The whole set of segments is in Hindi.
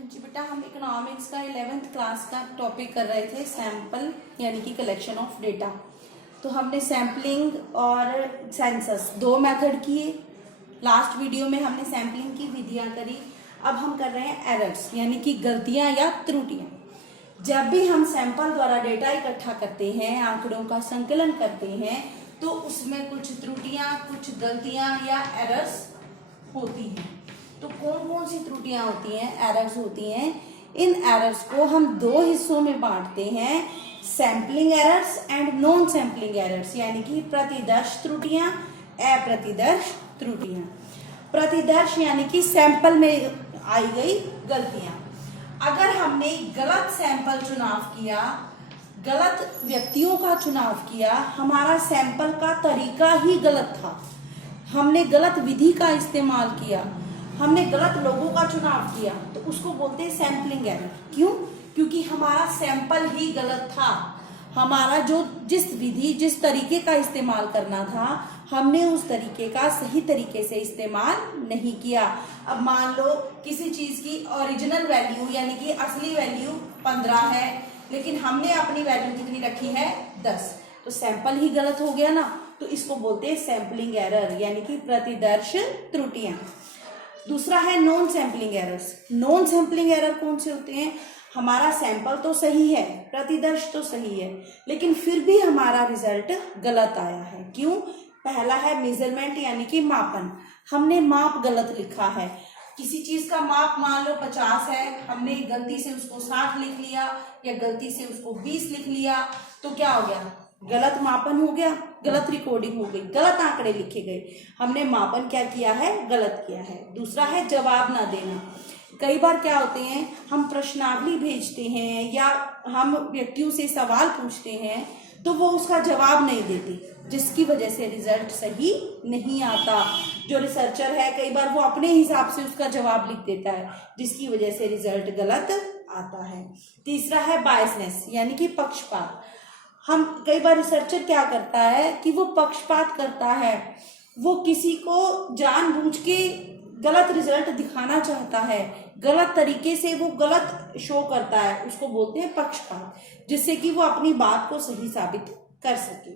जी बेटा, हम इकोनॉमिक्स का 11th क्लास का टॉपिक कर रहे थे सैंपल यानी कि कलेक्शन ऑफ डेटा। तो हमने सैम्पलिंग और सेंसस दो मेथड किए। लास्ट वीडियो में हमने सैम्पलिंग की विधियां करी। अब हम कर रहे हैं एरर्स यानी कि गलतियां या त्रुटियां। जब भी हम सैंपल द्वारा डेटा इकट्ठा करते हैं, आंकड़ों का संकलन करते हैं, तो उसमें कुछ त्रुटियां, कुछ गलतियां या एरर्स होती हैं। तो कौन कौन सी त्रुटियां होती हैं, एरर्स होती हैं? इन एरर्स को हम दो हिस्सों में बांटते हैं, sampling errors and non sampling errors, यानी कि प्रतिदर्श त्रुटियां, अप्रतिदर्श त्रुटियां। प्रतिदर्श यानी कि सैंपल में आई गई गलतियां। अगर हमने गलत सैंपल चुनाव किया, गलत व्यक्तियों का चुनाव किया, हमारा सैंपल का तरीका ही गलत था, हमने गलत विधि का इस्तेमाल किया, हमने गलत लोगों का चुनाव किया, तो उसको बोलते हैं सैम्पलिंग एरर। क्यों? क्योंकि हमारा सैंपल ही गलत था। हमारा जो जिस विधि, जिस तरीके का इस्तेमाल करना था, हमने उस तरीके का सही तरीके से इस्तेमाल नहीं किया। अब मान लो किसी चीज की ओरिजिनल वैल्यू यानी कि असली वैल्यू 15 है, लेकिन हमने अपनी वैल्यू कितनी रखी है? 10। तो सैंपल ही गलत हो गया ना। तो इसको बोलते हैं सैम्पलिंग एरर यानी कि प्रतिदर्श त्रुटियां। दूसरा है non sampling errors. Non sampling error कौन से होते हैं? हमारा सैंपल तो सही है, प्रतिदर्श तो सही है, लेकिन फिर भी हमारा रिजल्ट गलत आया है। क्यों? पहला है मेजरमेंट यानी कि मापन। हमने माप गलत लिखा है। किसी चीज का माप मान लो 50 है, हमने गलती से उसको 60 लिख लिया या गलती से उसको 20 लिख लिया, तो क्या हो गया? गलत मापन हो गया, गलत रिकॉर्डिंग हो गई, गलत आंकड़े लिखे गए। हमने मापन क्या किया है? गलत किया है। दूसरा है जवाब ना देना। कई बार क्या होते हैं, हम प्रश्नावली भेजते हैं या हम व्यक्तियों से सवाल पूछते हैं, तो वो उसका जवाब नहीं देते, जिसकी वजह से रिजल्ट सही नहीं आता। जो रिसर्चर है कई बार वो अपने हिसाब से उसका जवाब लिख देता है, जिसकी वजह से रिजल्ट गलत आता है। तीसरा है बायसनेस यानी कि पक्षपात। हम कई बार रिसर्चर क्या करता है कि वो पक्षपात करता है, वो किसी को जानबूझ के गलत रिजल्ट दिखाना चाहता है, गलत तरीके से वो गलत शो करता है, उसको बोलते हैं पक्षपात, जिससे कि वो अपनी बात को सही साबित कर सके।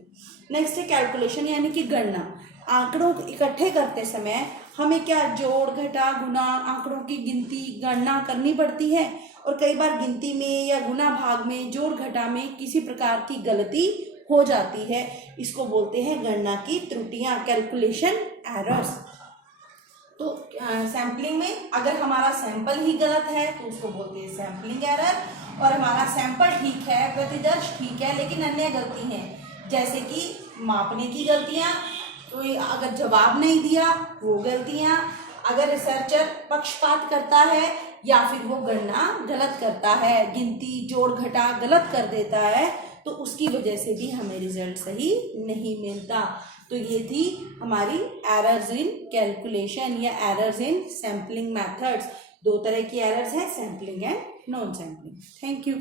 नेक्स्ट है कैलकुलेशन यानी कि गणना। आंकड़ों को इकट्ठे करते समय हमें क्या जोड़ घटा गुना, आंकड़ों की गिनती गणना करनी पड़ती है, और कई बार गिनती में या गुना भाग में, जोड़ घटा में किसी प्रकार की गलती हो जाती है। इसको बोलते हैं गणना की त्रुटियां, कैलकुलेशन एरर्स। तो सैम्पलिंग में अगर हमारा सैंपल ही गलत है तो उसको बोलते हैं सैम्पलिंग एरर, और हमारा सैंपल ठीक है, प्रतिदर्श ठीक है, लेकिन अन्य गलती हैं, जैसे कि मापने की गलतियां, कोई अगर जवाब नहीं दिया वो गलतियां, अगर रिसर्चर पक्षपात करता है या फिर वो गणना गलत करता है, गिनती जोड़ घटा गलत कर देता है, तो उसकी वजह से भी हमें रिजल्ट सही नहीं मिलता। तो ये थी हमारी एरर्स इन कैलकुलेशन या एरर्स इन सैम्पलिंग मेथड्स। दो तरह की एरर्स हैं, sampling and non sampling. Thank you.